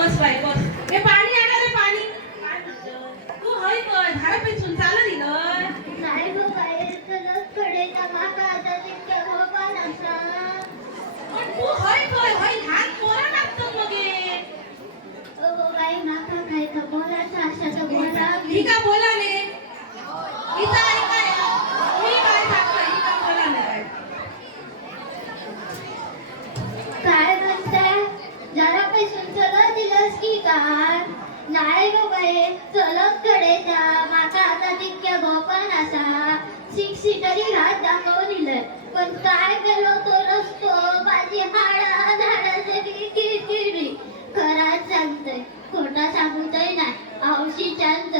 Bus by bus. हे पाणी आणा रे पाणी. तू हय पण झाडा पेचून चालू दिलं. नाही गो बाई चलत कडेचा माका आता तितक्या भोपाल असा. पण तू हय पण हय लहान पोरं लागतं मगे. गो बाई माका खायचा बोलाचा अशाचा बोला. ही का बोलाले? हिचा ऐकाय. मी काय सांगतोय ही का बोलाले काय? काय म्हणताय जरा पैसून चलत दिलंस की काय? नाही गो बाई चलत कडेचा माका आता तितक्या भोपाल असा. शिक्षितरी हात दाखवून दिलंय पण काय केलो तो रस्तो माझी हाडा झाडा सगळी किरकिरी. खराच सांगतोय खोटा सांगतोय नाही औषीच्यांच.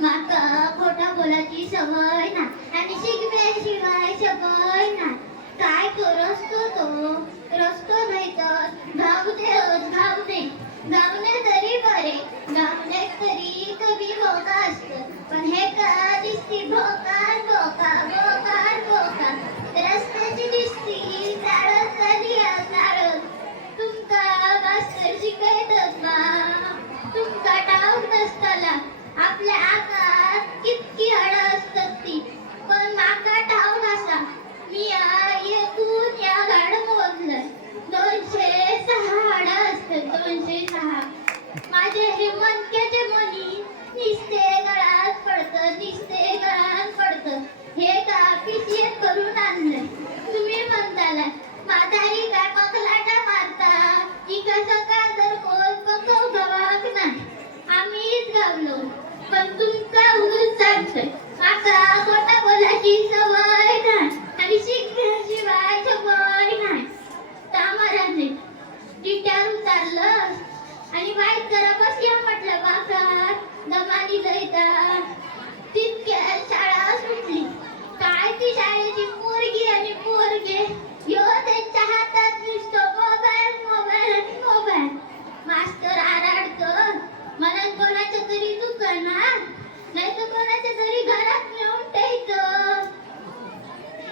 माका खोटा बोलाची सवय ना आणि शिकण्याशिवाय सवय ना. काय तो रस्तो नाही तर धावणे तरी बरे. धावणे तरी कमी भोका असतं पण हे का दिसती भोका भोका भोका भोका. रस्त्याची दिसती चाळत कधी चाळत. तुमका मास्तर शिकयतच ना तुमका ठाऊक नसताला आपल्या आकात कितकी हाडा असतात ती. पण माका ठाऊक असा मी एकूण या गाड मोजलंय 206 हाडा असतात. 206. माझे हे मनक्याचे मनी निस्ते गळात पडतं. हे का पिशेत करून आणलंय. तुम्ही म्हणताला म्हातारी काय पकलाटा मारता ही कसं का तर कोण पकव गवाक नाही. आम्हीच गावलो पण तुमचा उगच सांगतोय. माका खोटा बोलाची सवय नाही आणि शिकण्याशिवाय सवय नाही. तामराने टिट्यावर उतारलं आणि वाईट जरा बसल्या म्हटलं माका दमानी लयता. तितक्या शाळा सुटली. काय ती शाळेची पोरगी आणि पोरगे यो त्यांच्या हातात नुसतं मोबाईल. मास्तर आराडतं म्हणून कोणाच्या तरी दुकानात नाही तर कोणाच्या तरी घरात नेऊन ठेवतं.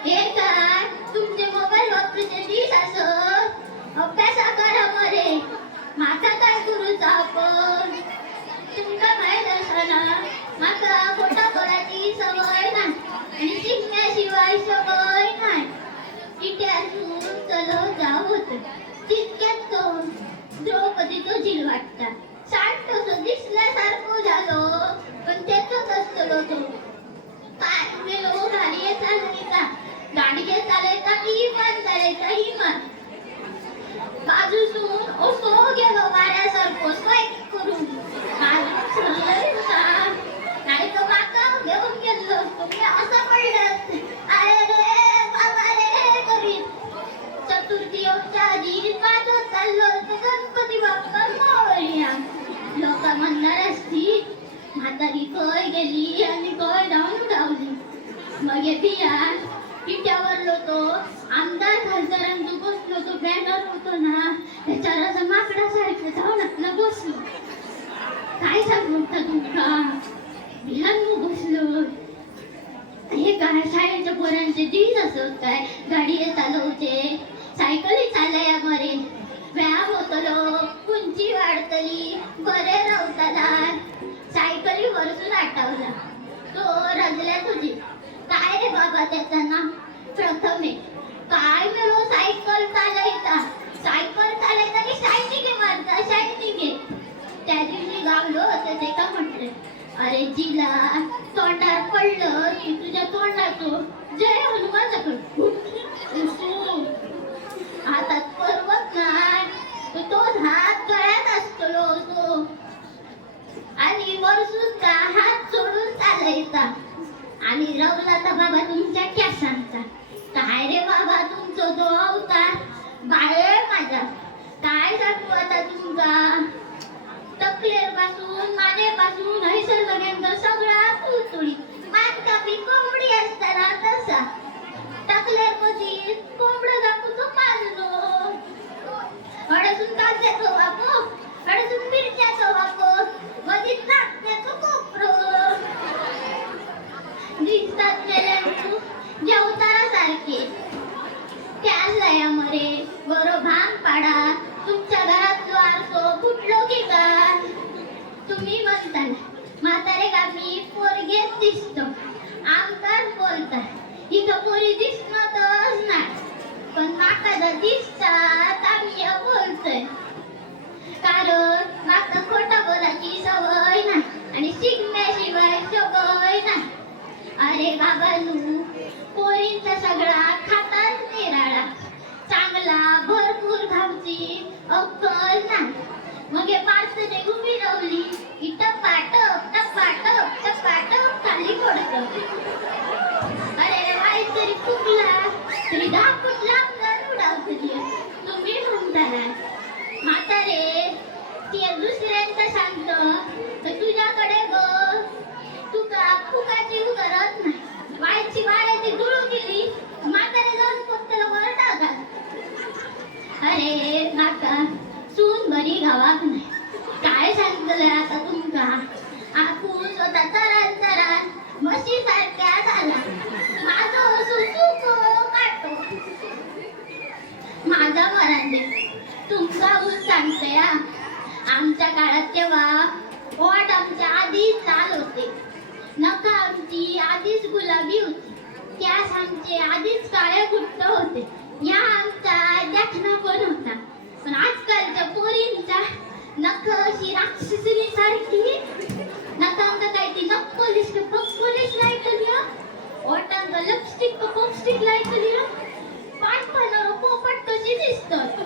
हे काय तुमचे मोबाईल वापरूचे दिस असत अभ्यासा करा मरे. माका काय करूच आपण तुमका माहित असताना माका खोटा बोलाची सवय नाही आणि शिकण्याशिवाय सवय नाही. इतिहासून चलो जाऊ होत तितक्यात तो द्रौपदीचा जीव वाटता. 60 दिसल्यासारखं झालो पण त्यातच असतो तो. काय गेलो गाडी चालवता ही पण चालायचा बाजूसून ओसो गेलो वाऱ्यासारखं स्वैक करून. नाही तर माका घेऊन गेलो असतो मी असं पडलं. अरे रे बाबा रे करीत. चतुर्थी योगच्या आधी वाजत चाललो तर गणपती बाप्पा मोरया. लोक म्हणणार असती म्हातारी कय गेली आणि कय धावून धावली. मग येते टिट्यावरलो तो आमदार खासदारांचं बसलो तो बॅनर होतो ना त्याच्यावर असं माकडासारखं जाऊन आपलं बसलो. काय सांगू तुमका भिलांनो बसलो. हे काय शाळेच्या पोरांचे दिस असत काय गाडी चालवते सायकली चालया मरे. व्यायाम होतलो उंची वाढतली बरे रावताला. सायकली वरसून आठवला तो रजल्या तुझी. काय रे बाबा त्याचं नाव प्रथमे. काय मिळो सायकल चालायचा की शायनिंग मारता शायनिंग. त्या दिवशी गावलो तर ते का म्हटले अरे जिला तोंडात पडलं की तुझ्या तोंडाचं जय हनुमानाकडे हातात पर्वत नाही तोच हात गळ्यात असतो तो आणि वरसून का हात सोडून चालायचा. आणि रवला तर बाबा तुमच्या कॅसांचा. काय रे बाबा तुमचं तो अवतार बाळे माझा. काय सांगू आता तुमचा तकलेर पासून मानेपासून हैसर पर्यंत सगळा तुळतुळी. मान कापी कोंबडी असताना तसा तकलेर मध्ये कोंबड कापू तो मानलो. हडसून कांद्याचं वापो हडसून मिरच्याचं वापो मध्ये नाचण्याचं कोपरं. दिसतात गेल्या जेवतारासारखे त्या लया मरे बरो भांग पाडा. तुमच्या घरातलो आरसो फुटलो की काय म्हातारे गामी पोरगेच दिसतो आमकाच बोलतात इथं पोरी दिसणारच नाही पण माका जर दिसतात आम्ही बोलतोय कारण माका खोटा बोलायची सवय नाही आणि शिकण्याशिवाय सवय नाही. अरे बाबांनो पोरींचा सगळा खातात निराळा चांगला भरपूर खाऊची अक्कल नाही मग हे माणसाने उभी रावली की टपाटप टपाटप टपाटप खाली पडतं. अरे वाईट तरी चुकला तरी दाखवून लांब उडावतली तुम्ही म्हणताना म्हातारे ते दुसऱ्यांचं सांगतं तर तुझ्याकडे बघ तुका फुकाची गरज नाही वाईटची वाड्याची दुळू गेली म्हातारे जाऊन पोत्याला वर टाका. अरे माका सून बरी गावाक नाही काय सांगतलंय आता तुमका आपण स्वतः तरान तरान म्हशी सारख्या झाला माझं हसून चुको काटो माझा मरांदे तुमचा ऊस सांगते आमच्या काळात तेव्हा ओठ आमच्या आधीच लाल होते नखा आमची आधीच गुलाबी होती त्यास आमचे आधीच काळे गुट्ट होते या आमचा देखणा पण होता पण आजकालच्या पोरींचा नख अशी राक्षसी सारखी नखांका काय ती नक्कोलिश पक्कोलिश लायतली ओटांका लिपस्टिक पोपस्टिक लायतली पाठपानं पोपट कशी दिसतात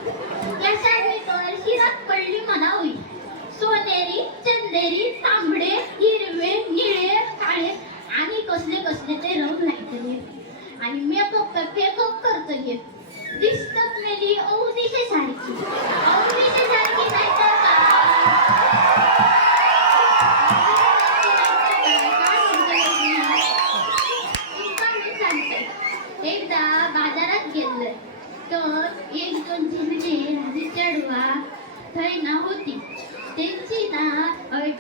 या साडी तर शिरात पडली म्हणावी सोनेरी चंदेरी तांबडे हिरवे निळे काळे आणि कसले कसले ते रंग लायतले आणि मेकअप फेकअप करतले दिसतात मेली औदिशे सारखी नाही तर एकदा बाजारात गेलं तर एक दोन झिंगे राणी चढवा थंय ना होती त्यांची ना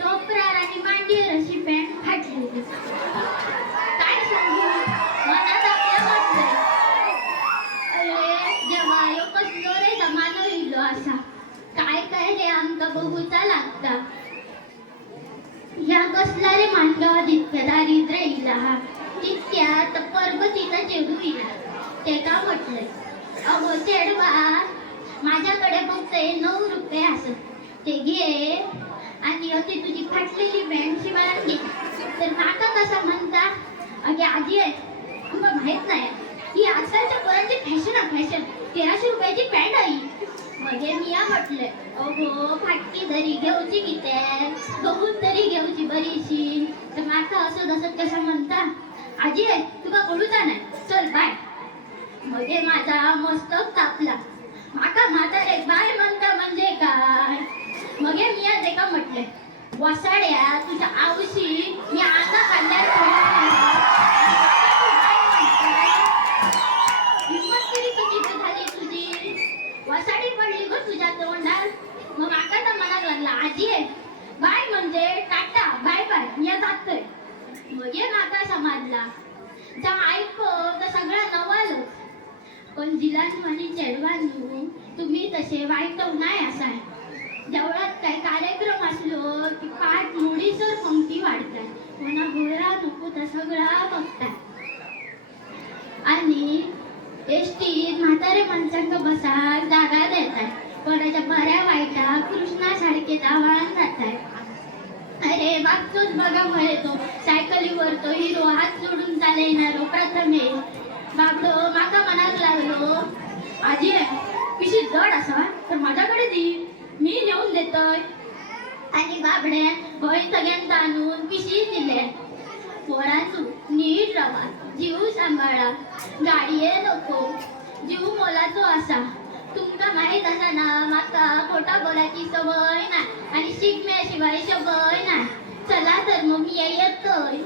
टोपरार आणि मांडीवर अशी पॅन्ट फाटली काय सांगू मनात आपल्या वाटलंय अरे जेव्हा यो कसलो रे जमानो इलो असा काय काय रे आमका बघूचा लागता या कसला रे मांडवा दिसत्या दारिद्र्य इला तितक्यात पर्वतीचा चेडू इला ते का म्हटलंय अगो चेडवा माझ्याकडे फक्त 9 रुपये असत ते घे आणि अति तुझी फाटलेली पॅन्ट शिवायला घे तर माका कसा म्हणता अगे आजी आहे तुला माहित नाही ही आजकालच्या पोरांची फॅशन आहे फॅशन 1300 रुपयाची पॅन्ट आहे मग मी म्हटलंय अगो फाटकी तरी घेऊची किती बघून तरी घेऊची बरीशी तर माका असं तसं कसं म्हणता आजी आहे तुका कळूचा नाही चल बाय मग माझा मस्तक तापला माका म्हातारे बाय म्हणता म्हणजे काय मग मी आज एका म्हटले वसाड्या तुझ्या आवशी मी आता काढल्यावर हिंमत तरी कधी झाली तुझी वसाडी पडली ग तुझ्या तोंडात मग माका तर मनात लागला आजी आहे बाय म्हणजे टाटा बाय बाय मी जातोय मग माका समाजला जा ऐको तर सगळा नवालच पण जिलांनी आणि चेडवांनी तुम्ही तसे वाईट नाही असाय देवळात काय कार्यक्रम असलो की पाठ मुडीसर पंक्ती वाढतात कोणा गोळा नको तर सगळा बघतात आणि एसटीत म्हातारे माणसांना बसा जागा देतात कोणाच्या बऱ्या वाईटा कृष्णासारखे दावान जातात अरे वागतोच बघा म्हणे तो सायकलीवर तो हिरो हात जोडून चालणार प्रथमेश बाबडो माका मनाक लागलो आजी पिशी जड असा तर माझ्याकडे दे मी नेऊन देतोय आणि बाबडे होय सगळ्यांना आणून पिशी दिले पोरांचू नीट राहा जीव सांभाळा गाडये नको जीव मोलाचो असा तुमका माहित असा ना माका खोटा बोलायची सवय नाही आणि शिकण्याशिवाय सवय नाही चला तर मग मी येतोय